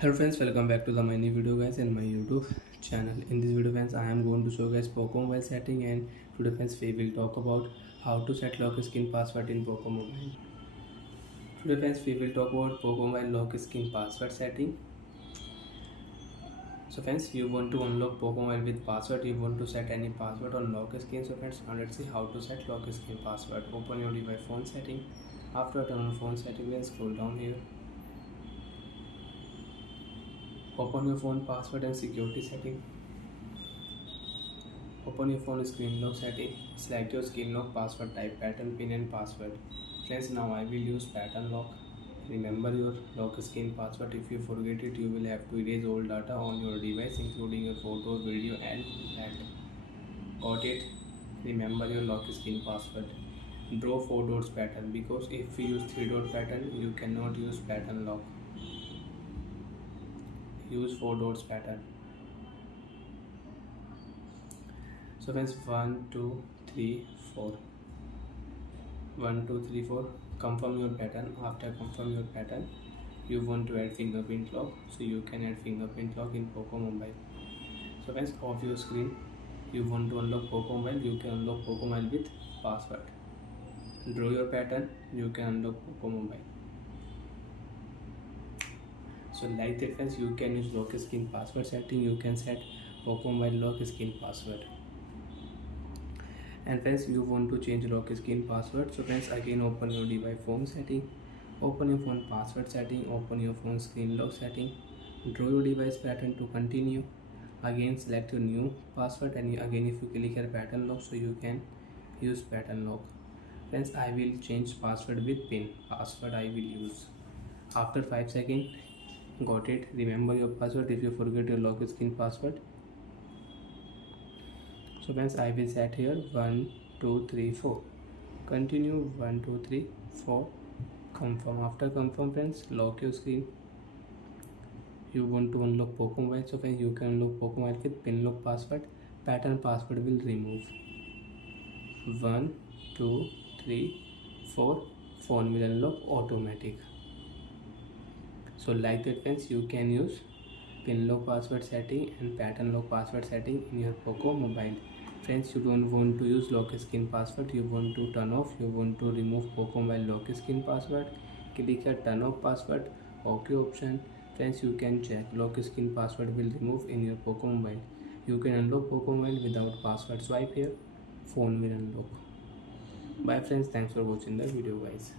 Hello friends, welcome back to my new video guys in my YouTube channel. In this video friends, I am going to show guys Poco Mobile setting, and today friends we will talk about how to set lock screen password in Poco Mobile. Today friends we will talk about Poco Mobile lock screen password setting. So friends, you want to unlock Poco Mobile with password, you want to set any password on lock screen. So friends, now let's see how to set lock screen password. Open your device phone setting. After turn on phone setting, then scroll down here. Open your phone password and security setting. Open your phone screen lock setting. Select your screen lock password type, pattern, pin and password. Friends, now I will use pattern lock. Remember your lock screen password. If you forget it, you will have to erase all data on your device, including your photos, video and that. Got it? Remember your lock screen password. Draw 4 dots pattern, because if you use 3 dot pattern, you cannot use pattern lock. Use 4 dots pattern. So friends, 1 2 3 4. 1 2 3 4. Confirm your pattern. After confirm your pattern, you want to add fingerprint lock, so you can add fingerprint lock in Poco Mobile. So friends, off your screen. You want to unlock Poco Mobile, you can unlock Poco Mobile with password. Draw your pattern, you can unlock Poco Mobile. So like that friends, you can use lock screen password setting. You can set Poco Mobile lock screen password. And friends, you want to change lock screen password. So friends, again open your device phone setting. Open your phone password setting. Open your phone screen lock setting. Draw your device pattern to continue. Again select your new password, and again if you click here pattern lock, so you can use pattern lock. Friends, I will change password with pin. Password I will use. After 5 seconds, got it? Remember your password if you forget your lock screen password. So friends, I will set here 1 2 3 4. Continue 1 2 3 4. Confirm. After confirm friends, lock your screen. You want to unlock Poco Mobile, so friends, you can unlock Poco Mobile with pin lock password. Pattern password will remove. 1 2 3 4. Phone will unlock automatic. So like that friends, you can use pin lock password setting and pattern lock password setting in your Poco Mobile. Friends, you don't want to use lock screen password, you want to turn off, you want to remove Poco Mobile lock screen password, click here turn off password, OK option. Friends, you can check lock screen password will remove in your Poco Mobile. You can unlock Poco Mobile without password. Swipe here, phone will unlock. Bye friends, thanks for watching the video guys.